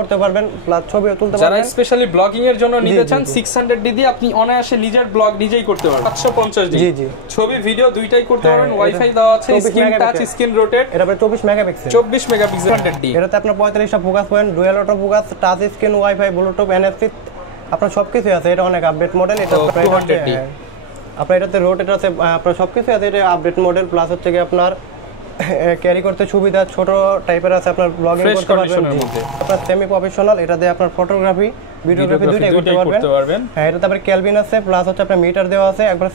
করতে পারবেন, প্লাস ছবিও তুলতে পারবেন। যারা স্পেশালি ব্লগিং এর জন্য নিতে চান 600 ডি দিয়ে আপনি অনায়াসে নিজের ব্লগ নিজেই করতে পারবেন। 750 ডি জি ছবি ভিডিও দুইটাই করতে পারবেন। ওয়াইফাই দেওয়া আছে, স্ক্রিন টাচ, স্ক্রিন রোটেট। এটা 24 মেগাপিক্সেল। 24 megapixel 100 D. এটাতে আপনার 45টা focus point, dual auto focus, touch screen, WiFi, Bluetooth, NFC আপনার সবকিছু আছে। এটা অনেক আপডেট মডেল। এটা 200 ডি। আপনার এটাতে রোটেট আছে, আপনার সবকিছু আছে। এটা আপডেট মডেল, প্লাস হচ্ছে কি আপনার ক্যারি করতে সুবিধা, ছোট টাইপের আছে, আপনার ব্লগিং করতে পারবেন। আপনার সেমি প্রফেশনাল, এটা দিয়ে আপনার ফটোগ্রাফি, ভিডিওগ্রাফি দুইটাই করতে পারবেন। হ্যাঁ, এটা তারপরে ক্যালভিন আছে, প্লাস হচ্ছে আপনার মিটার দেওয়া আছে, একবার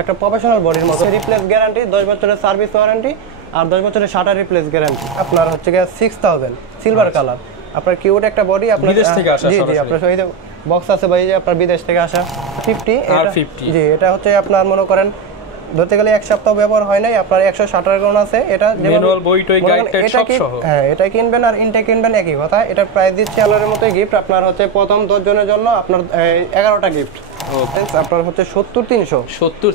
একটা প্রফেশনাল বডির মতো। রিপ্লেস গ্যারান্টি, 10 বছরের সার্ভিস ওয়ারেন্টি আর 10 বছরের শাটার রিপ্লেস গ্যারান্টি। আপনার হচ্ছে গিয়ে 6000 সিলভার কালার। আপনার কিউট একটা বডি, আপনার বিদেশ থেকে আসা। জি আপনার এই যে বক্স আছে ভাই, যে আপনার বিদেশ থেকে আসা 50 জি। এটা হচ্ছে আপনার মনে করেন ধরতে গেলে এক সপ্তাহ ব্যবহার হয় নাই, আপনার 160 গুণ আছে। এটা ম্যানুয়াল বই টই গাইড টাইপ সব সহ। হ্যাঁ, এটা কিনবেন আর ইনটেক কিনবেন একই কথা। এটা প্রাইস দিচ্ছি আলোর মতোই গিফট। আপনার হচ্ছে প্রথম 10 জনের জন্য আপনার 11টা গিফট। আপনার হচ্ছে 70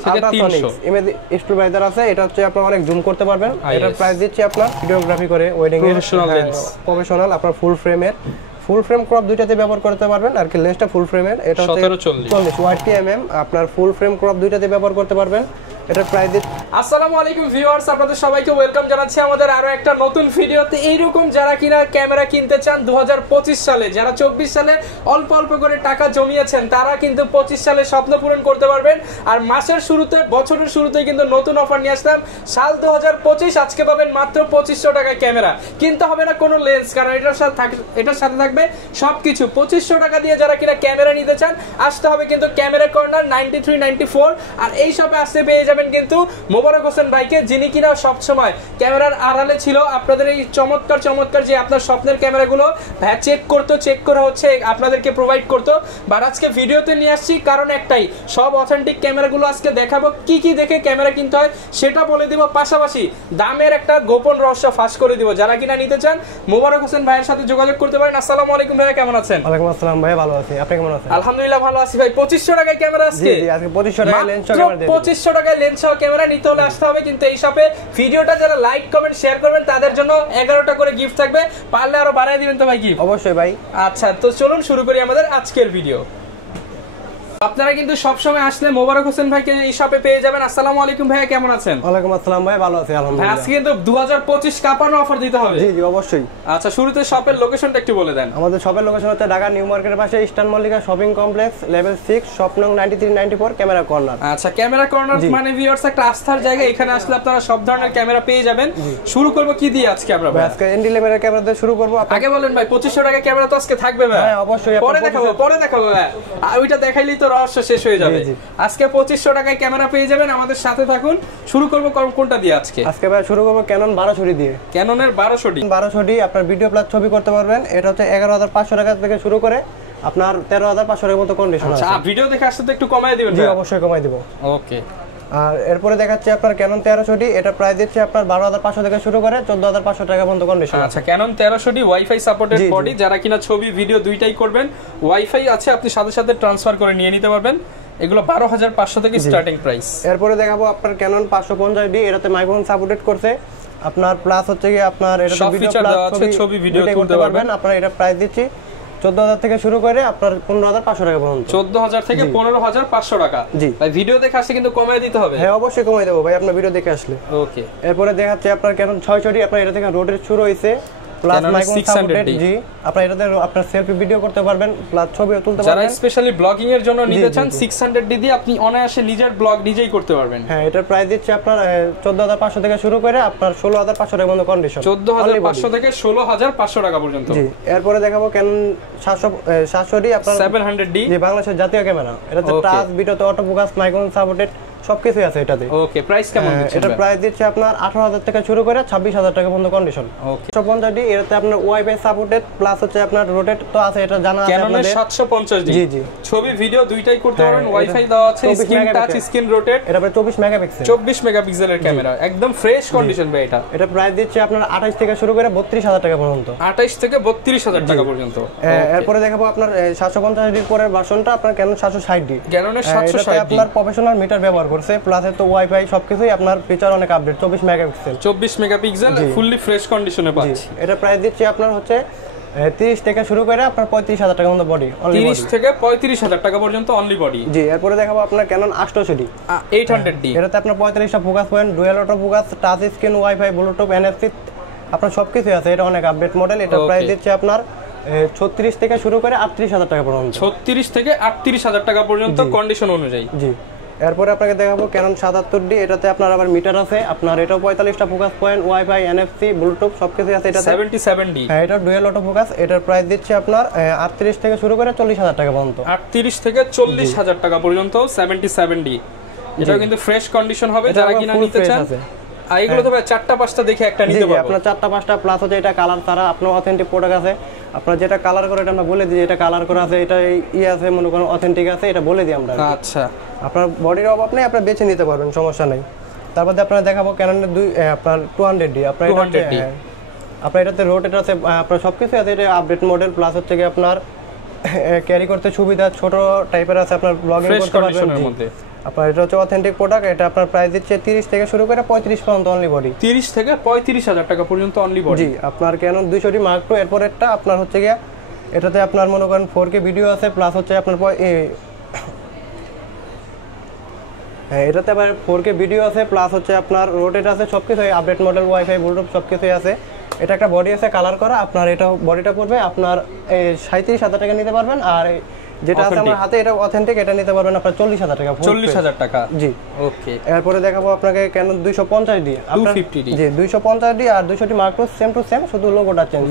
থেকে 300 ইমেজ স্টেবিলাইজার আছে। এটা হচ্ছে আপনার অনেক জুম করতে পারবেন। এটা প্রাইস দিচ্ছি আপনার ভিডিওগ্রাফি করে ওয়েডিং এর প্রফেশনাল, আপনার ফুল ফ্রেমের, ফুল ফ্রেম ক্রপ দুইটাতে ব্যবহার করতে পারবেন। আর কি লেন্সটা ফুল ফ্রেমের, এটা হচ্ছে 40 ওয়াইড এমএম। আপনার ফুল ফ্রেম ক্রপ দুইটাতে ব্যবহার করতে পারবেন। এটা প্রাইস দিচ্ছি। আসসালামু আলাইকুম ভিউয়ার্স, আপনাদের সবাইকে ওয়েলকাম জানাচ্ছি আমাদের আরো একটা নতুন ভিডিওতে। এইরকম যারা কিনা ক্যামেরা কিনতে চান 2025 সালে, যারা 24 সালে অল্প অল্প করে টাকা জমিয়েছেন, তারা কিন্তু 25 সালে স্বপ্ন পূরণ করতে পারবেন। আর মাসের শুরুতে, বছরের শুরুতে কিন্তু নতুন অফার নিয়ে আসলাম। সাল 2025 আজকে পাবেন মাত্র 2500 টাকায় ক্যামেরা। কিনতে হবে না কোনো লেন্স, কারণ এটার সাথে থাকবে সবকিছু। 2500 টাকা দিয়ে যারা কিনা ক্যামেরা নিতে চান আসতে হবে কিন্তু ক্যামেরা কর্নার 9394। আর এই শপে আসতে পেয়ে যাবেন কিন্তু মোবারক হোসেন ভাইকে, যিনি কিনা সবসময় ক্যামেরার আড়ালে ছিল। আপনাদের এই চমৎকার যে আপনার স্বপ্নের ক্যামেরাগুলো চেক করে হচ্ছে আপনাদেরকে প্রোভাইড করতো। বাট আজকে ভিডিওতে নিয়ে আসছি কারণ একটাই, সব অথেন্টিক ক্যামেরাগুলো আজকে দেখাবো। কি দেখে ক্যামেরা কিনতে হয় সেটা বলে দিব, পাশাপাশি দামের একটা গোপন রহস্য ফাঁস করে দিব। যারা কিনা নিতে চান মোবারক হোসেন ভাইয়ের সাথে যোগাযোগ করতে পারেন। আসসালামু আলাইকুম ভাইয়া, কেমন আছেন? ওয়ালাইকুম আসসালাম ভাই, ভালো আছি। আপনি কেমন আছেন? আলহামদুলিল্লাহ ভালো আছি ভাই। 2500 টাকায় ক্যামেরা আজকে? জি আজকে 2500 টাকায় লেন্স সহ ক্যামেরা দিয়ে 2500 টাকায় লেন্স সহ ক্যামেরা নিতে হলে আসতে হবে কিন্তু এই শপে। ভিডিওটা যারা লাইক কমেন্ট শেয়ার করবেন তাদের জন্য 11টা করে গিফট থাকবে। পারলে আরো বাড়ায় দিবেন তো ভাই গিফট? অবশ্যই ভাই। আচ্ছা, তো চলুন শুরু করি আমাদের আজকের ভিডিও। আপনারা কিন্তু সবসময় আসলে মোবারক হোসেন ভাইকে এই শপে পেয়ে যাবেন। আসসালামু আলাইকুম ভাইয়া, কেমন আছেন? ওয়ালাইকুম আসসালাম ভাই, ভালো আছি আলহামদুলিল্লাহ। আজকে কিন্তু 2025 কাপানো অফার দিতে হবে। জি অবশ্যই। আচ্ছা, শুরুতে শপের লোকেশনটা একটু বলে দেন। আমাদের শপের লোকেশন হচ্ছে ঢাকা নিউ মার্কেটের পাশে eastern Mallika shopping complex, level 6, shop নং 9394, ক্যামেরা কর্নার। আচ্ছা, ক্যামেরা কর্নার মানে ভিউয়ার্স একটা আস্থার জায়গা। এখানে আসলে আপনারা সব ধরনের ক্যামেরা পেয়ে যাবেন। শুরু করব কি দিয়ে আজকে আমরা? আজকে এনডি লেভেলের ক্যামেরা দিয়ে শুরু করব। আগে বলেন ভাই, 2500 টাকা ক্যামেরা তো আজকে থাকবে ভাই? হ্যাঁ অবশ্যই। পরে দেখাবো ভাই, ওইটা দেখাইলেই তো রহস্য শেষ হয়ে যাবে। আজকে 2500 টাকায় ক্যামেরা পেয়ে যাবেন। আমাদের সাথে থাকুন। শুরু করব কোনটা দিয়ে আজকে? আজকে ভাই শুরু করব ক্যানন 1200 দিয়ে। ক্যাননের 1200 ডি আপনার ভিডিও প্লাস ছবি করতে পারবেন। এটা হচ্ছে 11500 টাকা থেকে শুরু করে আপনার 13500 টাকার মতো কন্ডিশন আছে। আচ্ছা, ভিডিও দেখে আসলে তো একটু কমায় দিবেন? জি অবশ্যই কমাই দেব। ওকে। আর এরপরে দেখাচ্ছি আপনার ক্যানন 1300 ডি। এটা প্রাইস দিচ্ছে আপনার 12500 থেকে শুরু করে 14500 টাকা পর্যন্ত কন্ডিশন। আচ্ছা, Canon 1300 D WiFi supported body. যারা কিনা ছবি ভিডিও দুইটাই করবেন, ওয়াইফাই আছে, আপনি সাথে ট্রান্সফার করে নিয়ে নিতে পারবেন। এগুলো 12500 থেকে স্টার্টিং প্রাইস। এরপরে দেখাবো আপনার ক্যানন 550 ডি। এটাতে মাইক্রোফোন সাপোর্টেড করছে আপনার, প্লাস হচ্ছে কি আপনার এটাতে ভিডিও প্লাস ছবি ভিডিও তুলতে পারবেন। আপনার এটা প্রাইস দিচ্ছি 14000 থেকে শুরু করে আপনার 15500 টাকা পর্যন্ত। 14000 থেকে 15500 টাকা। জি ভাই, ভিডিও দেখে আসলে কিন্তু কমায় দিতে হবে। হ্যাঁ অবশ্যই কমাই দেব ভাই, আপনার ভিডিও দেখে আসলে। ওকে। এরপরে দেখাচ্ছে আপনার ক্যানন 600 ডি। আপনার এটা থেকে রোটেট শুরু হইছে, প্লাস মাইক্রোফোন সাপোর্টেড। জি আপনারা এটাতে আপনার সেলফি ভিডিও করতে পারবেন, প্লাস ছবিও তুলতে পারবেন। যারা স্পেশালি ব্লগিং এর জন্য নিতে চান 600 ডি দিয়ে আপনি অনায়াসে নিজের ব্লগ নিজেই করতে পারবেন। হ্যাঁ, এটার প্রাইস দিচ্ছে আপনার 14500 থেকে শুরু করে আপনার 16500 টাকা পর্যন্ত কন্ডিশন। 14500 থেকে 16500 টাকা পর্যন্ত। জি এরপরে দেখাবো ক্যানন 700 ডি আপনার 700 ডি। জি বাংলাদেশের জাতীয় ক্যামেরা। এটাতে টাচ, ভিডিওতে অটো ফোকাস, মাইক্রোফোন সাপোর্টেড সবকিছু আছে এটাতে। ওকে, প্রাইস কেমন দিচ্ছেন? এটা প্রাইস দিচ্ছে আপনার 18000 থেকে শুরু করে 26000 টাকা পর্যন্ত কন্ডিশন। ওকে। 750 ডি এটাতে আপনার ওয়াইফাই সাপোর্টেড, প্লাস হচ্ছে আপনার রোটেট তো আছে, এটা জানা আছে আপনাদের। আপনাদের 750 ডি। জি ছবি ভিডিও দুইটাই করতে পারবেন। ওয়াইফাই দেওয়া আছে, স্ক্রিন টাচ, স্ক্রিন রোটেট। এটা 24 মেগাপিক্সেল। 24 মেগাপিক্সেলের ক্যামেরা, একদম ফ্রেশ কন্ডিশন ভাই এটা। এটা প্রাইস দিচ্ছে আপনার 28 থেকে শুরু করে 32000 টাকা পর্যন্ত। 28 থেকে 32000 টাকা পর্যন্ত। এরপরে দেখাবো আপনার 750 ডির পরের ভার্সনটা আপনার ক্যানন 760 ডি। ক্যাননের 760 ডি আপনার প্রফেশনাল মিটার ব্যবহার করছে, প্লাস তো ওয়াইফাই সবকিছুই আপনার ফিচার অনেক update. 24 megapixel. 24 megapixel fully fresh কন্ডিশনে পাচ্ছি। এটা প্রাইস দিচ্ছি আপনার হচ্ছে 30 থেকে শুরু করে আপনার 35,000 টাকা মতো বডি, 30 থেকে 35,000 টাকা পর্যন্ত অনলি বডি। জি, এরপরে দেখাবো আপনার ক্যানন 800D 800D। এটাতে আপনার 45টা focus point, dual auto focus, touch screen, WiFi, Bluetooth, NFC, আপনার সবকিছু আছে। এটা অনেক আপডেট মডেল। এটা প্রাইস দিচ্ছে আপনার 36 থেকে শুরু করে 38,000 টাকা পর্যন্ত। 36 থেকে 38,000 টাকা পর্যন্ত কন্ডিশন অনুযায়ী। জি, এরপরে আপনাকে দেখাবো ক্যানন 77D। এটাতে আপনার আবার মিটার আছে, আপনার এটাও 45টা focus point, WiFi, NFC, Bluetooth সবকিছু আছে। এটা 77D। হ্যাঁ, এটা ডুয়াল অটো ফোকাস। এটার প্রাইস দিচ্ছে আপনার 38 থেকে শুরু করে 40,000 টাকা পর্যন্ত। 38 থেকে 40,000 টাকা পর্যন্ত 77D। এটাও কিন্তু ফ্রেশ কন্ডিশন হবে যারা কিনা নিতে চান। আর এগুলো তো ভাই 4টা 5টা দেখে একটা নিতে পারবেন। আপনার 4টা 5টা প্লাস হচ্ছে এটা কালার ছাড়া আপনার অথেন্টিক প্রোডাক্ট আছে। আপনার যেটা কালার করে এটা আমরা বলে দিই, এটা কালার করা আছে, এটা আছে মনে করেন অথেন্টিক আছে, এটা বলে দিই আমরা। আচ্ছা, আপনার বডির অভাব নেই, আপনি বেছে নিতে পারবেন, সমস্যা নেই। তারপর আপনার দেখাবো ক্যাননের আপনার 200D। আপনার এটাতে রোটেট আছে, আপনার সবকিছু আছে। এটা আপডেট মডেল প্লাস হচ্ছে কি আপনার ক্যারি করতে সুবিধা, ছোট টাইপের আছে, আপনার ব্লগিং করতে পারবেন। আপনার এটা হচ্ছে অথেন্টিক প্রোডাক্ট। এটা আপনার প্রাইস দিচ্ছে 30 থেকে শুরু করে 35 পর্যন্ত অনলি বডি। 30 থেকে 35,000 টাকা পর্যন্ত অনলি বডি। জি, আপনার ক্যানন 200D Mark II। এরপরেরটা আপনার হচ্ছে গিয়া এটাতে আপনার মনে করেন 4K ভিডিও আছে, প্লাস হচ্ছে আপনার হ্যাঁ, এটাতে আবার 4K ভিডিও আছে, প্লাস হচ্ছে আপনার রোটেট আছে, সবকিছু আপডেট মডেল, ওয়াইফাই, ব্লুটুথ সবকিছুই আছে। এটা একটা বডি আছে কালার করা। আপনার এটা বডিটা পড়বে আপনার 37,000 টাকা নিতে পারবেন। আর যেটা আছে আমার হাতে এটা অথেন্টিক, এটা নিতে পারবেন আপনার 40,000 টাকা। 40,000 টাকা। জি, ওকে। এরপরে দেখাবো আপনাকে ক্যানন 250D 250D। জি, 250D আর 200D Mark II same to same, শুধু লোগোটা চেঞ্জ।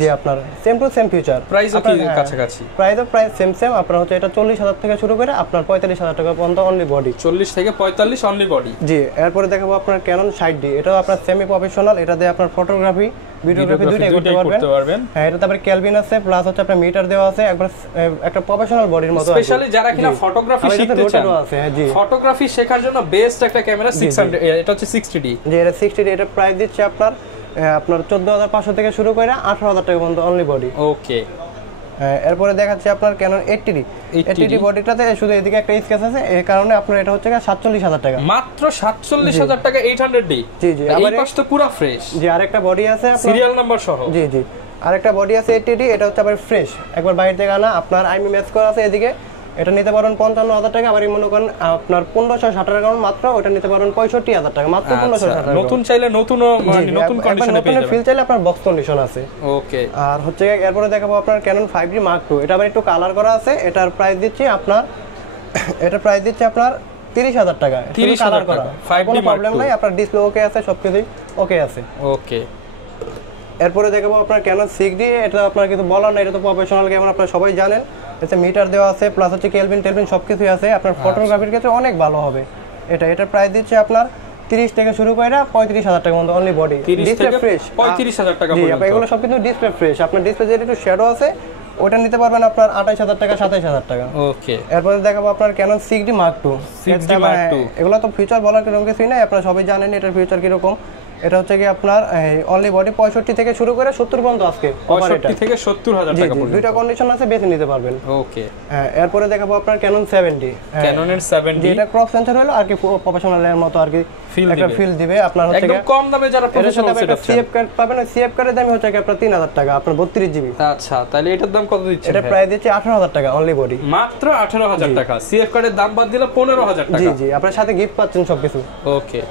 জি, আপনার সেম টু সেম ফিচার। প্রাইসও কি কাছাকাছি? Price same. আপনার হচ্ছে এটা 40,000 থেকে শুরু করে আপনার 45,000 টাকা পর্যন্ত অনলি বডি। 40 থেকে 45 অনলি বডি। জি, এরপরে দেখাবো আপনার ক্যানন 60D। এটাও আপনার সেমি প্রফেশনাল। এটাতে আপনার ফটোগ্রাফি, ভিডিওগ্রাফি দুটোই করতে পারবেন। হ্যাঁ, এটাতে আবার ক্যালভিন আছে, প্লাস হচ্ছে আপনার মিটার দেওয়া আছে, একবার একটা প্রফেশনাল বডির মতো। স্পেশালি যারা কিনা ফটোগ্রাফি শিখতে চান, ফটোগ্রাফি শেখার জন্য বেস্ট একটা ক্যামেরা 600। এটা হচ্ছে 60D। জি, এটা 60D। এটা প্রাইস দিচ্ছে আপনার 14,500 থেকে শুরু করে 18,000 টাকা পর্যন্ত অনলি বডি। ওকে। এরপরে দেখাচ্ছি আপনার ক্যানন 80D বডিটাতে শুধু এদিকে একটা স্কেচ আছে, এই কারণে আপনার এটা হচ্ছে 47,000 টাকা। মাত্র 47,000 টাকা 800D। জি, এই পাশটা পুরো ফ্রেশ। জি, আরেকটা বডি আছে সিরিয়াল নাম্বার সহ। জি, আরেকটা বডি আছে 80D। এটা হচ্ছে আবার ফ্রেশ, একবার বাইরে থেকে আনা। আপনার আইমি ম্যাচ করা আছে এদিকে। এটা নিতে পারেন 55,000 টাকা। আবার মনে করেন আপনার 1560 টাকা মাত্র, ওটা নিতে পারেন 65,000 টাকা মাত্র। 1560 টাকা। নতুন চাইলে নতুন কন্ডিশনে পেয়ে যাবেন। ফিল চাইলে আপনার বক্স কন্ডিশন আছে। ওকে। আর হচ্ছে এরপরে দেখাবো আপনার ক্যানন 5D Mark II। এটা আবার একটু কালার করা আছে। এটার প্রাইস দিচ্ছি আপনার 30,000 টাকা। 30 কালার করা, 5D প্রবলেম নাই। আপনার ডিসপ্লে ওকে আছে, সবকিছুই ওকে আছে। ওকে। এরপরে দেখাবো আপনার ক্যানন 6D। এটা আপনার কিছু বলার না, এটা তো প্রফেশনাল ক্যামেরা, আপনারা সবাই জানেন। এতে মিটার দেওয়া আছে, প্লাস হচ্ছে কেলভিন সবকিছুই আছে। আপনার ফটোগ্রাফির ক্ষেত্রে অনেক ভালো হবে। এটার প্রাইস দিচ্ছে আপনার 30 থেকে শুরু করে 35,000 টাকা মতো অনলি বডি। ডিসপ্লে ফ্রেশ 35,000 টাকা পর্যন্ত। জি, এগুলো সব কিন্তু ডিসপ্লে ফ্রেশ। আপনার ডিসপ্লে যেটা একটু শ্যাডো আছে, ওটা নিতে পারবেন আপনার 28,000 টাকা, 27,000 টাকা। ওকে। এরপরে দেখাবো আপনার ক্যানন 6D Mark II। এগুলো তো ফিচার বলার কোনো কিছুই নাই, আপনারা সবাই জানেন এটার ফিচার কিরকম। এটা হচ্ছে কি আপনার অনলি বডি 65 থেকে শুরু করে 70 পর্যন্ত আজকে 65 থেকে 70,000 টাকা পর্যন্ত। দুইটা কন্ডিশন আছে, বেছে নিতে পারবেন। ওকে। এরপরে দেখাবো আপনার ক্যানন 70। ক্যাননের 70। এটা ক্রপ সেন্সর হলো আর কি প্রফেশনালের মতো আর কি একটা ফিল দিবে। আপনার হচ্ছে একদম কম দামে যারা প্রফেশনাল সেটআপ চান, সিএফ কার্ড পাবেন। সিএফ কার্ডের দাম হচ্ছে কি আপনার 3,000 টাকা, আপনার 32 জিবি। আচ্ছা, তাহলে এটার দাম কত দিচ্ছেন? এটা প্রাইস দিচ্ছে 18,000 টাকা অনলি বডি। মাত্র 18,000 টাকা। সিএফ কার্ডের দাম বাদ দিলে 15,000 টাকা। জি, আপনার সাথে গিফট পাচ্ছেন সবকিছু। ওকে।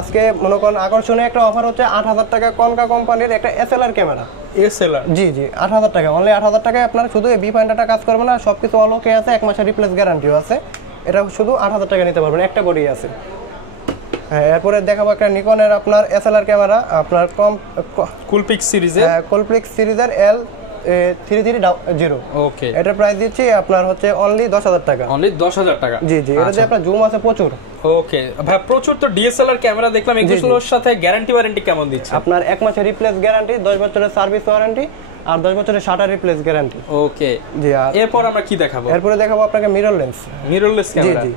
আজকে মনে করেন আকর্ষণীয় একটা অফার হচ্ছে 8,000 টাকা কনকা কোম্পানির একটা এসএলআর ক্যামেরা। এসএলআর? জি, 8,000 টাকা, অনলি 8,000 টাকায় আপনার শুধু এই বিফাইন্ডারটা কাজ করবে না, সবকিছু অল ওকে আছে, 1 মাসের রিপ্লেস গ্যারান্টিও আছে। এটা শুধু 8,000 টাকা নিতে পারবেন, একটা বডি আছে। এরপরে দেখাবো একটা নিকনের আপনার এসএলআর ক্যামেরা, আপনার কুলপিক্স সিরিজের L3300। ওকে। এটা প্রাইস দিচ্ছি আপনার হচ্ছে অনলি 10,000 টাকা। অনলি 10,000 টাকা। জি, এটাতে আপনার জুম আছে প্রচুর। ওকে ভাই, প্রচুর তো ডিএসএলআর ক্যামেরা দেখলাম। এগুলোর সাথে গ্যারান্টি ওয়ারেন্টি কেমন দিচ্ছে? আপনার 1 মাসের রিপ্লেস গ্যারান্টি, 10 বছরের সার্ভিস ওয়ারেন্টি, আর 10 বছরের শাটার রিপ্লেস গ্যারান্টি। ওকে। জি, এরপর আমরা কি দেখাবো? এরপরে দেখাবো আপনাকে মিররলেস ক্যামেরা। জি,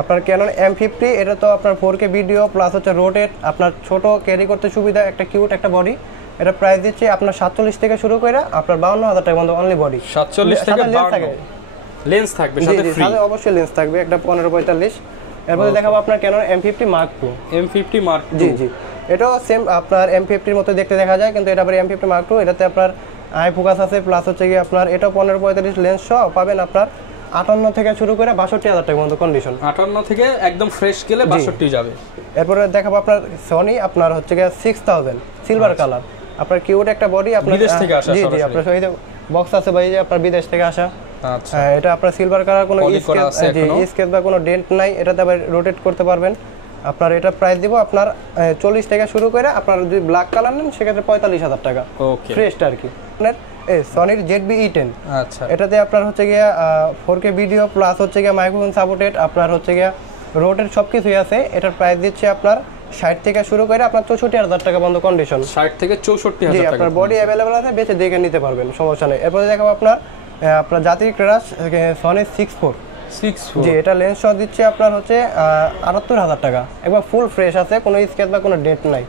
আপনার ক্যানন M50। এটা তো আপনার 4K ভিডিও প্লাস হচ্ছে রোটেট, আপনার ছোট ক্যারি করতে সুবিধা, একটা কিউট একটা বডি। এটা প্রাইস দিচ্ছে আপনার 47 থেকে শুরু করে আপনার 52,000 টাকা পর্যন্ত অনলি বডি। 47 থেকে 52। লেন্স থাকবে সাথে ফ্রি? সাথে অবশ্যই লেন্স থাকবে, একটা 15-45। এরপরে দেখাবো আপনার Canon M50 Mark II। M50 Mark II। জি, এটাও সেম আপনার M50 এর মতো দেখতে দেখা যায়, কিন্তু এটা আবার M50 Mark II। এটাতে আপনার আই ফোকাস আছে, প্লাস হচ্ছে কি আপনার এটা 15-45 লেন্স সহ পাবেন আপনার 58 থেকে শুরু করে 62,000 টাকা পর্যন্ত কন্ডিশন। 58 থেকে একদম ফ্রেশ গেলে 62 যাবে। এরপরে দেখাবো আপনার সনি, আপনার হচ্ছে গিয়ে 6000 সিলভার কালার, আপনার কিউট একটা বডি, আপনার বিদেশ থেকে আসা। জি জি, আপনার এই যে বক্স আছে ভাই, যে আপনার বিদেশ থেকে আসা। আচ্ছা, এটা আপনার সিলভার কালার, কোনো স্কেচ বা কোনো ডেন্ট নাই, এটাতে আবার রোটেট করতে পারবেন। আপনার এটা প্রাইস দিব আপনার 40 থেকে শুরু করে, আপনার যদি ব্ল্যাক কালার নেন সেক্ষেত্রে 45,000 টাকা ওকে, ফ্রেশটা আর কি। আপনার সনির ZB E10, আচ্ছা, এটাতে আপনার হচ্ছে গিয়া 4K ভিডিও প্লাস হচ্ছে গিয়া মাইক্রোফোন সাপোর্টেড, আপনার হচ্ছে গিয়া রোটেট সব কিছুই আছে। এটার প্রাইস দিচ্ছে আপনার 60 থেকে শুরু করে আপনার 64,000 টাকা পর্যন্ত কন্ডিশন। 60 থেকে 64,000 টাকা। আপনার বডি অ্যাভেলেবল আছে, বেঁচে দেখে নিতে পারবেন, সমস্যা নেই। এরপরে দেখাবো আপনার জাতীয় ক্রাশ সনি 64। জি, এটা লেন্স সহ দিচ্ছে আপনার হচ্ছে 78,000 টাকা, একবার ফুল ফ্রেশ আছে, কোনো স্কেচ বা কোনো ডেন্ট নাই।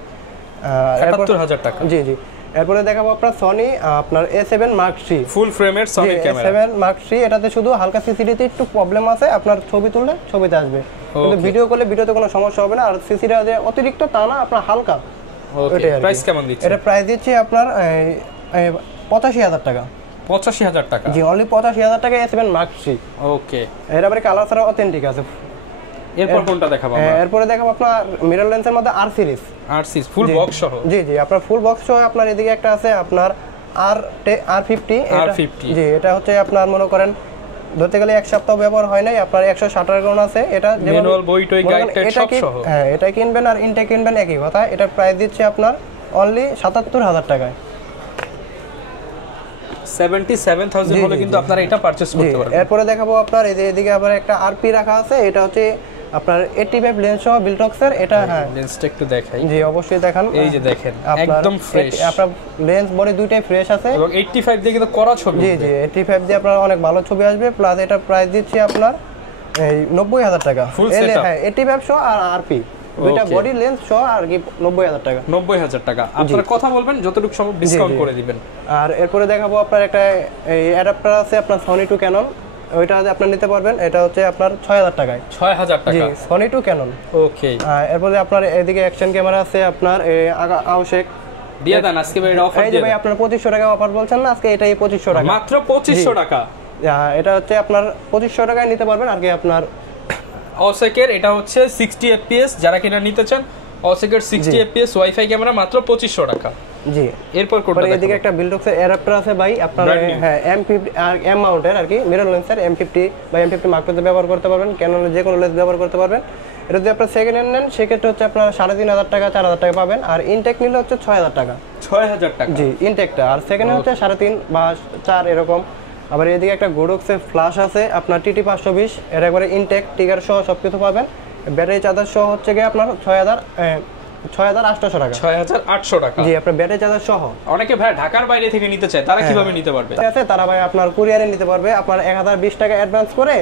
78,000 টাকা। জি জি। এরপরে দেখাবো আপনার সনি আপনার A7 Mark III ফুল ফ্রেমের Sony camera. A7 Mark III, এটাতে শুধু হালকা সিসিডিতে একটু প্রবলেম আছে, আপনার ছবি তুললে ছবিতে আসবে, কিন্তু ভিডিও করলে ভিডিওতে কোনো সমস্যা হবে না। আর সিসিটা যে অতিরিক্ত তা না, আপনার হালকা। ওকে, প্রাইস কেমন দিচ্ছে? এটা প্রাইস দিচ্ছি আপনার 85,000 টাকা। 85,000 টাকা? জি, অনলি 85,000 টাকা A7 Mark III। ওকে, এর আবার কালার ছাড়া অথেন্টিক আছে। এরপর কোনটা দেখাবো আমরা? এরপরে দেখাবো আপনার মিরর লেন্সের মধ্যে R সিরিজ। ফুল বক্স সহ? জি জি, আপনার ফুল বক্স সহ। আপনার এদিকে একটা আছে আপনার R50। জি, এটা হচ্ছে আপনার মনে করেন ধরতে গেলে এক সপ্তাহ ব্যবহার হয় নাই, আপনার 160 গ্রাম আছে। এটা ম্যানুয়াল বই টই গাইড টাইড সব সহ। হ্যাঁ, এটা কিনবেন আর ইনটেক কিনবেন একই কথা। এটার প্রাইস দিচ্ছে আপনার অনলি 77,000 টাকায়। 77,000 হলে কিন্তু আপনারা এটা পারচেজ করতে পারবেন। এরপরে দেখাবো আপনার এদিকে আবার একটা RP রাখা আছে, এটা হচ্ছে আপনার 85 লেন্স সহ বিলটক্সের। এটা হ্যাঁ, লেন্সটা একটু দেখাই। জি অবশ্যই দেখান। এই যে দেখেন, একদম ফ্রেশ। আপনার লেন্স বডি দুইটাই ফ্রেশ আছে এবং 85 দিয়ে কিন্তু করা ছবি। জি জি, 85 দিয়ে আপনার অনেক ভালো ছবি আসবে। প্লাস এটা প্রাইস দিচ্ছি আপনার এই 90,000 টাকা। Full setup. হ্যাঁ, 85 সহ আর RP দুইটা বডি লেন্স সহ আর কি 90,000 টাকা। 90,000 টাকা। আপনারা কথা বলবেন, যতটুকু সম্ভব ডিসকাউন্ট করে দিবেন। আর এরপরে দেখাবো আপনার একটা এই অ্যাডাপ্টার আছে আপনার সনি টু ক্যানন, ওইটা আপনি নিতে পারবেন। এটা হচ্ছে আপনার 6,000 টাকায়। 6,000 টাকা? জি, সনি টু ক্যানন। ওকে। এরপরে আপনার এদিকে অ্যাকশন ক্যামেরা আছে আপনার আউশেক দিয়ে দেন আজকে ভাই অফার দিয়ে। এই যে ভাই আপনার 2500 টাকা অফার বলছেন না, আজকে এটাই 2500 টাকা মাত্র। 2500 টাকা? এটা হচ্ছে আপনার 2500 টাকায় নিতে পারবেন আর কি। আপনার অসেকের এটা হচ্ছে 60 fps, যারা কিনা নিতে চান অসেকের 60 fps ওয়াইফাই ক্যামেরা মাত্র 2500 টাকা। জি। এরপর কোনটা দেখো? এদিকে একটা বিলটক্সের অ্যাডাপ্টার আছে ভাই আপনার, হ্যাঁ M50 আর M মাউন্টের আর কি, মিরর লেন্সের M50 বা M50 Mark II ব্যবহার করতে পারবেন, ক্যাননের যে কোনো লেন্স ব্যবহার করতে পারবেন। এটা যদি আপনার সেকেন্ড হ্যান্ড নেন সেক্ষেত্রে হচ্ছে আপনার 3,500 টাকা 4,000 টাকা পাবেন। আর ইনটেক নিলে হচ্ছে 6,000 টাকা। 6,000 টাকা? জি, ইনটেকটা। আর সেকেন্ড হচ্ছে 3.5 বা 4 এরকম। আবার এদিকে একটা গোডক্সের ফ্ল্যাশ আছে আপনার TT 520, এর একবারে ইনটেক টিকার সহ সবকিছু পাবেন। ব্যাটারি চার্জার সহ হচ্ছে গিয়ে আপনার 6,800 টাকা। 6,800 টাকা? জি, আপনার ব্যাটারি চার্জার সহ। অনেকে ভাই ঢাকার বাইরে থেকে নিতে চায়, তারা কিভাবে নিতে পারবে? আছে তারা ভাই আপনার কুরিয়ারে নিতে পারবে। আপনার 1,020 টাকা অ্যাডভান্স করে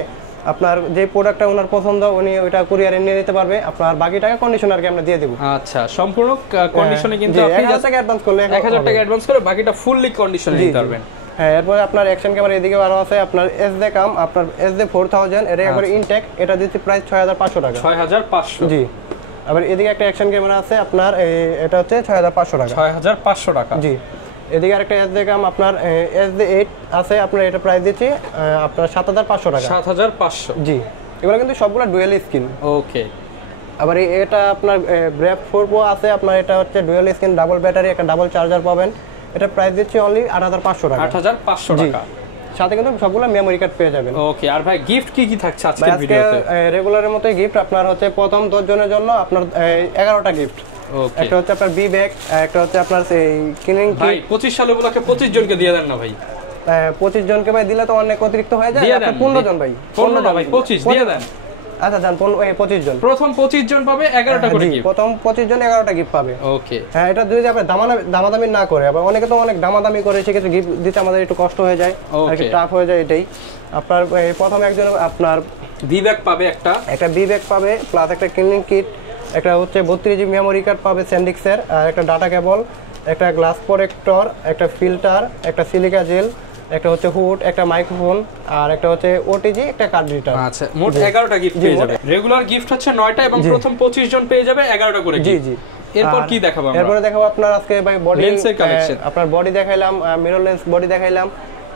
আপনার যে প্রোডাক্টটা ওনার পছন্দ উনি ওইটা কুরিয়ারে নিয়ে নিতে পারবে। আপনার বাকি টাকা কন্ডিশনারকে আমরা দিয়ে দেব। আচ্ছা, সম্পূর্ণ কন্ডিশনে কিন্তু আপনি 1,000 টাকা অ্যাডভান্স করলে 1,000 টাকা অ্যাডভান্স করে বাকিটা ফুললি কন্ডিশনে নিতে পারবেন। হ্যাঁ, এরপরে আপনার অ্যাকশন ক্যামেরা এদিকে আরো আছে আপনার SD কাম, আপনার SD 4000, এর একবারে ইনটেক। এটা দিচ্ছে প্রাইস 6,500 টাকা। 6,500? জি। আবার এদিকে একটা অ্যাকশন ক্যামেরা আছে আপনার, এটা হচ্ছে 6,500 টাকা। 6,500 টাকা? জি। এদিকে আরেকটা SD কাম আপনার SD8 আছে, আপনার এটা প্রাইস দিচ্ছি আপনার 7,500 টাকা। 7,500? জি। এগুলো কিন্তু সবগুলো ডুয়াল স্ক্রিন। ওকে। আবার এটা আপনার ব্রেভ 4 Pro আছে আপনার, এটা হচ্ছে ডুয়াল স্ক্রিন, ডাবল ব্যাটারি, একটা ডাবল চার্জার পাবেন। এটা প্রাইস দিচ্ছি অনলি 8,500 টাকা। 8,500 টাকা? সাথে কিন্তু সবগুলো মেমরি কার্ড পেয়ে যাবেন। ওকে। আর ভাই গিফট কি থাকছে আজকের ভিডিওতে? রেগুলারের মতোই গিফট আপনার হচ্ছে প্রথম 10 জনের জন্য আপনার 11টা গিফট। ওকে। একটা হচ্ছে আপনার বি ব্যাগ, একটা হচ্ছে আপনার সেই ক্লিনিং কিট। ভাই 25 সালে উপলক্ষে 25 জনকে দিয়ে দেন না ভাই? 25 জনকে ভাই দিলে তো অনেক অতিরিক্ত হয়ে যায়। আপনি 15 জন ভাই। 15 না ভাই, 25 দিয়ে দেন। আচ্ছা জান, 25 জন। প্রথম 25 জন পাবে 11টা করে গিফট? প্রথম 25 জন 11টা গিফট পাবে। ওকে। হ্যাঁ, এটা যদি আপনি দামাদামি না করে, আবার অনেকে তো অনেক দামাদামি করে, সেক্ষেত্রে গিফট দিতে আমাদের একটু কষ্ট হয়ে যায়, একটু টাফ হয়ে যায়। এটাই আপনার প্রথম একজন আপনার বি ব্যাগ পাবে, একটা বি ব্যাগ পাবে, প্লাস একটা ক্লিনিং কিট, একটা হচ্ছে 32 GB মেমোরি কার্ড পাবে স্যান্ডিক্সের, আর একটা ডাটা কেবল, একটা গ্লাস প্রোটেক্টর, একটা ফিল্টার, একটা সিলিকা জেল, একটা হচ্ছে হুড, একটা মাইক্রোফোন, আর একটা হচ্ছে ওটিজি, একটা কার্ড রিডার। আচ্ছা, মোট 11টা গিফট পেয়ে যাবে। রেগুলার গিফট হচ্ছে 9টা এবং প্রথম 25 জন পেয়ে যাবে 11টা করে। জি জি। এরপর কি দেখাবো আমরা? এরপরে দেখাবো আপনার আজকে ভাই বডি লেন্সের কালেকশন। আপনার বডি দেখাইলাম, মিরর লেন্স বডি দেখাইলাম,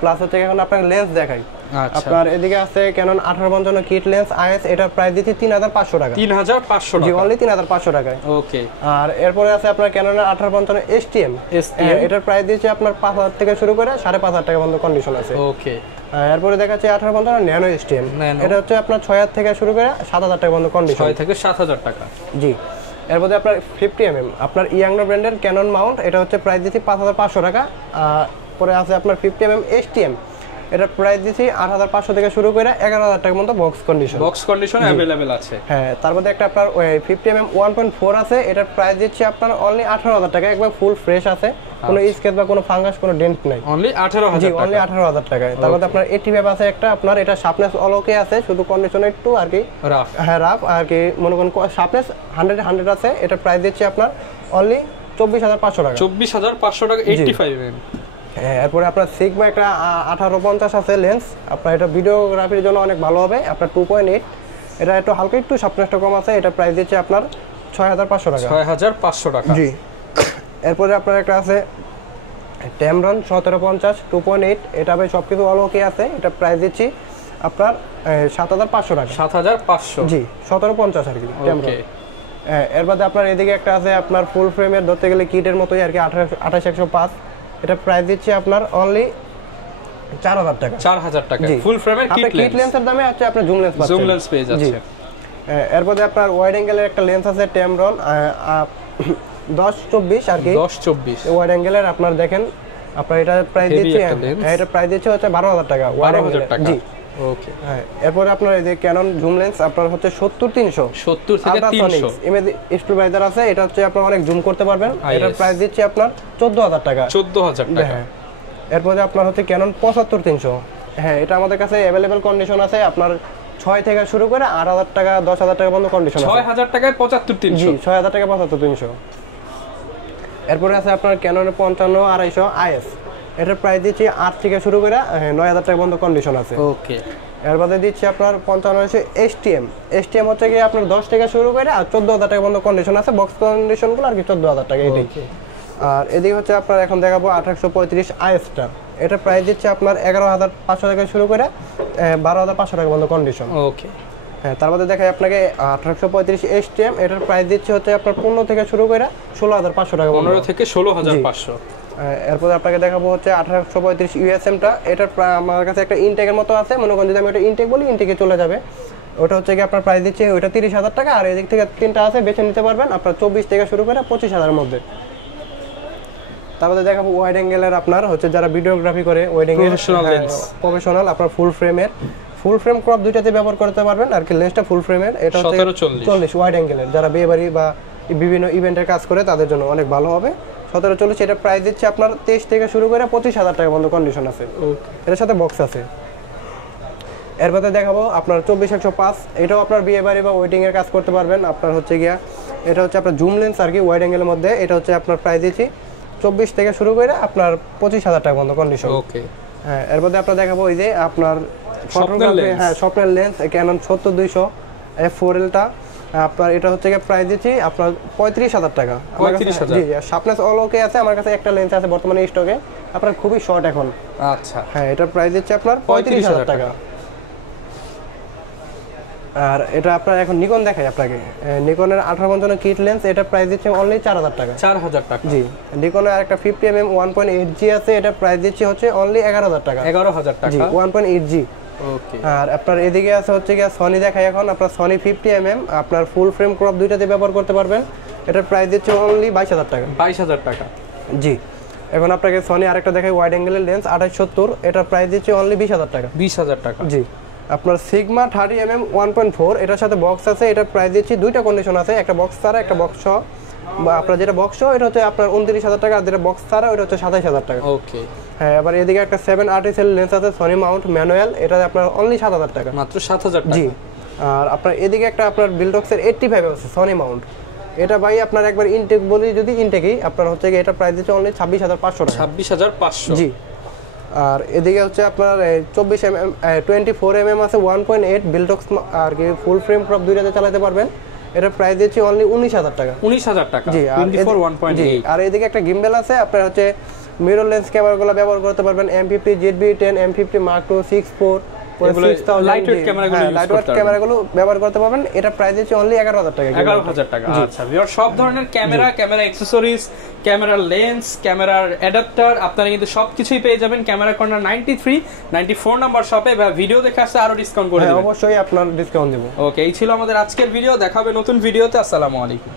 প্লাস হচ্ছে এখন আপনার লেন্স দেখাই। আচ্ছা, আপনার এদিকে আছে ক্যানন 1855 কিট লেন্স আইএস, এটা প্রাইস দিচ্ছি 3500 টাকা। 3500 জি, টাকা, অনলি 3500 টাকায়। ওকে। আর এরপরে আছে আপনার ক্যাননের 1855 এসটিএম, এটার প্রাইস দিচ্ছে আপনার 5000 থেকে শুরু করে 5500 টাকা পর্যন্ত কন্ডিশন আছে। ওকে। এরপরে দেখাচ্ছে 1855 ন্যানো এসটিএম, এটা হচ্ছে আপনার 6000 থেকে শুরু করে 7000 টাকা পর্যন্ত কন্ডিশন। 6 থেকে 7000 টাকা। জি। এরপরে আপনার 50mm আপনার ইয়াংনো ব্র্যান্ডের ক্যানন মাউন্ট, এটা হচ্ছে প্রাইস দিচ্ছি 5500 টাকা। পরে আছে আপনার 50mm এসটিএম, এটা প্রাইস দিচ্ছি 8500 থেকে শুরু করে 11000 টাকার মতো box condition. Box condition available আছে। হ্যাঁ, তার মধ্যে একটা আপনার 50mm 1.4 আছে, এটার প্রাইস দিচ্ছি আপনার অনলি 18000 টাকা, একবার ফুল ফ্রেশ আছে, কোনো স্কেচ বা কোনো ফাঙ্গাস কোনো ডেন্ট নাই। অনলি 18000 জি, টাকা। অনলি 18000 টাকায়। তার মধ্যে আপনার 85 আছে একটা, আপনার এটা শার্পনেস অল ওকে আছে, শুধু কন্ডিশন একটু আর কি রাফ। হ্যাঁ, রাফ আর কি, মনে করেন শার্পনেস 100 আছে, এটার প্রাইস দিচ্ছি আপনার অনলি 24500 টাকা। 24500 টাকা 85mm। হ্যাঁ, এরপরে আপনার সিগমা একটা 1850 আছে লেন্স, আপনার এটা ভিডিওগ্রাফির জন্য অনেক ভালো হবে, আপনার 2.8, এটা একটু হালকা একটু শার্পনেসটা কম আছে, এটা প্রাইস দিচ্ছে আপনার 6500 টাকা। 6500 টাকা। জি। এরপরে আপনার একটা আছে ট্যামরন 1750 2.8, এটা ভাই সবকিছু অল ওকে আছে, এটা প্রাইস দিচ্ছি আপনার 7500 টাকা। 7500। জি, 1750 আর কি ট্যামরন। এর বাদে আপনার এদিকে একটা আছে আপনার ফুল ফ্রেমের, ধরতে গেলে কিটের মতোই আর কি, 28105, এটা প্রাইস দিচ্ছি আপনার অনলি 4000 টাকা। 4000 টাকা ফুল ফ্রেমের কিট লেন্সের দামে আছে আপনার জুম লেন্স পাচ্ছেন। জুম লেন্স পেয়ে যাচ্ছে। এরপর আপনার ওয়াইড অ্যাঙ্গেলের একটা লেন্স আছে ট্যামরন 1024 আর কি, 1024 ওয়াইড অ্যাঙ্গেলের আপনার দেখেন, আপনার এটা প্রাইস দিচ্ছে, এটা প্রাইস দিচ্ছে হচ্ছে 12000 টাকা ওয়াইড অ্যাঙ্গেল। জি, ওকে। হ্যাঁ, এরপর আপনার এই যে ক্যানন জুম লেন্স আপনার হচ্ছে 70300, 70 থেকে 300 ইমেজ স্ট্যাবিলাইজার আছে, এটা হচ্ছে আপনার অনেক জুম করতে পারবেন, এটার প্রাইস দিচ্ছে আপনার 14000 টাকা। 14000 টাকা। এরপর আপনার হচ্ছে ক্যানন 75300, হ্যাঁ, এটা আমাদের কাছে अवेलेबल কন্ডিশন আছে, আপনার 6 থেকে শুরু করে 8000 টাকা 10000 টাকা পর্যন্ত কন্ডিশন আছে। 6000 টাকায় 75300। জি, 6000 টাকা 75300। এরপর আছে আপনার ক্যাননের 55-250 আইএস, এটার প্রাইস দিচ্ছি 8 থেকে শুরু করে 9000 টাকা পর্যন্ত কন্ডিশন আছে। ওকে। এর বাদে দিচ্ছি আপনার 55 এসটিএম, এসটিএম হচ্ছে কি আপনার 10 থেকে শুরু করে আর 14000 টাকা পর্যন্ত কন্ডিশন আছে, বক্স কন্ডিশনগুলো আর কি 14000 টাকা এটাই। আর এদিকে হচ্ছে আপনার এখন দেখাবো 1835 আইএসটা, এটা প্রাইস দিচ্ছে আপনার 11500 থেকে শুরু করে 12500 টাকা পর্যন্ত কন্ডিশন। ওকে। হ্যাঁ, তার মধ্যে দেখাই আপনাকে 1835 এসটিএম, এটার প্রাইস দিচ্ছে হচ্ছে আপনার 15 থেকে শুরু করে 16500 টাকা। 15 থেকে 16500। এরপর আপনাকে দেখাবো হচ্ছে 1835 ইউএসএমটা, এটার আমার কাছে একটা ইনটেকের মতো আছে, মনে করেন যদি আমি এটা ইনটেক বলি ইনটেকে চলে যাবে, ওটা হচ্ছে কি আপনার প্রাইস দিচ্ছে ওইটা 30000 টাকা, আর এদিক থেকে তিনটা আছে বেছে নিতে পারবেন আপনার 24 থেকে শুরু করে 25000 এর মধ্যে। তারপরে দেখাবো ওয়াইড অ্যাঙ্গেলের, আপনার হচ্ছে যারা ভিডিওগ্রাফি করে ওয়াইড অ্যাঙ্গেল প্রফেশনাল, আপনার ফুল ফ্রেম ক্রপ দুইটাতে ব্যবহার করতে পারবেন আর কি, লেন্সটা ফুল ফ্রেমের, এটা হচ্ছে 1740 ওয়াইড অ্যাঙ্গেলের, যারা বিয়ে বাড়ি বা বিভিন্ন ইভেন্টের কাজ করে তাদের জন্য অনেক ভালো হবে। 1740, এটা প্রাইস দিচ্ছে আপনার 23 থেকে শুরু করে 25000 টাকা পর্যন্ত কন্ডিশন আছে, এটার সাথে বক্স আছে। এর বাদে দেখাবো আপনার 24105, এটাও আপনার বিয়ে বাড়ি বা ওয়েডিং এর কাজ করতে পারবেন, আপনার হচ্ছে গিয়া এটা হচ্ছে আপনার জুম লেন্স আর কি ওয়াইড অ্যাঙ্গেলের মধ্যে, এটা হচ্ছে আপনার প্রাইস দিচ্ছি 24 থেকে শুরু করে আপনার 25000 টাকা পর্যন্ত কন্ডিশন। ওকে। হ্যাঁ, এর মধ্যে আপনার দেখাবো এই যে আপনার ফটোগ্রাফি, হ্যাঁ, স্বপ্নের লেন্স ক্যানন 70200 F4L-টা, আপনার এটা হচ্ছে কি প্রাইস দিচ্ছি আপনার 35000 টাকা। জি, শার্পনেস অল ওকে আছে, আমার কাছে একটা লেন্স আছে বর্তমানে স্টকে, আপনার খুবই শর্ট এখন। আচ্ছা। হ্যাঁ, এটার প্রাইস দিচ্ছে আপনার 35000 টাকা। আর এটা আপনার এখন নিকন দেখাই আপনাকে, নিকনের 1855 কিট লেন্স, এটা প্রাইস দিচ্ছে অনলি 4000 টাকা। 4000 টাকা। জি। নিকনের আরেকটা 50mm 1.8G আছে, এটা প্রাইস দিচ্ছে হচ্ছে অনলি 11000 টাকা। 11000 টাকা। জি, 1.8G। ওকে। আর আপনার এদিকে আছে হচ্ছে কি সনি দেখাই এখন, আপনার সনি 50mm, আপনার ফুল ফ্রেম ক্রপ দুইটাতে ব্যবহার করতে পারবেন, এটার প্রাইস দিচ্ছে অনলি 22000 টাকা। 22000 টাকা। জি। এখন আপনাকে সনি আরেকটা দেখাই ওয়াইড অ্যাঙ্গেলের লেন্স 2870, এটার প্রাইস দিচ্ছে অনলি 20000 টাকা। 20000 টাকা। জি। আপনার সিগমা 30mm 1.4, এটার সাথে বক্স আছে, এটার প্রাইস দিচ্ছি দুইটা কন্ডিশন আছে, একটা বক্স ছাড়া একটা বক্স সহ, বা আপনার যেটা বক্স সহ এটা হচ্ছে আপনার 29000 টাকা, আর যেটা বক্স ছাড়া ওটা হচ্ছে 27000 টাকা। ওকে। হ্যাঁ, এবার এদিকে একটা 7RTL লেন্স আছে সনি মাউন্ট ম্যানুয়াল, এটা আপনার অনলি 7000 টাকা, মাত্র 7000 টাকা। জি। আর আপনার এদিকে একটা আপনার বিলডক্সের 85 আছে সনি মাউন্ট, এটা ভাই আপনার একবার ইনটেক বলি, যদি ইনটেকই আপনার হচ্ছে কি এটা প্রাইস দিচ্ছে অনলি 26500 টাকা। 26500। জি। আর এদিকে হচ্ছে আপনার 24mm 24mm আছে 1.8 বিলডক্স আর কি ফুল ফ্রেম ক্রপ দুইটাতে চালাতে পারবেন, এটা প্রাইস দিচ্ছি অনলি 19000 টাকা। 19000 টাকা। জি 24 1.8। আর এদিকে একটা গিম্বেল আছে, আপনার হচ্ছে মিরর লেন্স ক্যামেরাগুলো ব্যবহার করতে পারবেন। M50 ZV-10, M50 Mark II 6.4, lightweight ক্যামেরাগুলো ব্যবহার করতে পারবেন। এটা প্রাইস দিচ্ছি অনলি 11000 টাকা। 11000 টাকা। আচ্ছা ভিউয়ার, সব ধরনের ক্যামেরা অ্যাকসেসরিজ, ক্যামেরার লেন্স, ক্যামেরার অ্যাডাপ্টার আপনারা কিন্তু সবকিছুই পেয়ে যাবেন ক্যামেরা কর্নার 94 নাম্বার শপে। বা ভিডিও দেখে আসলে আরো ডিসকাউন্ট করে দেব। অবশ্যই আপনার ডিসকাউন্ট দেব। ওকে, এই ছিল আমাদের আজকের ভিডিও। দেখা হবে নতুন ভিডিওতে। আসসালামু আলাইকুম।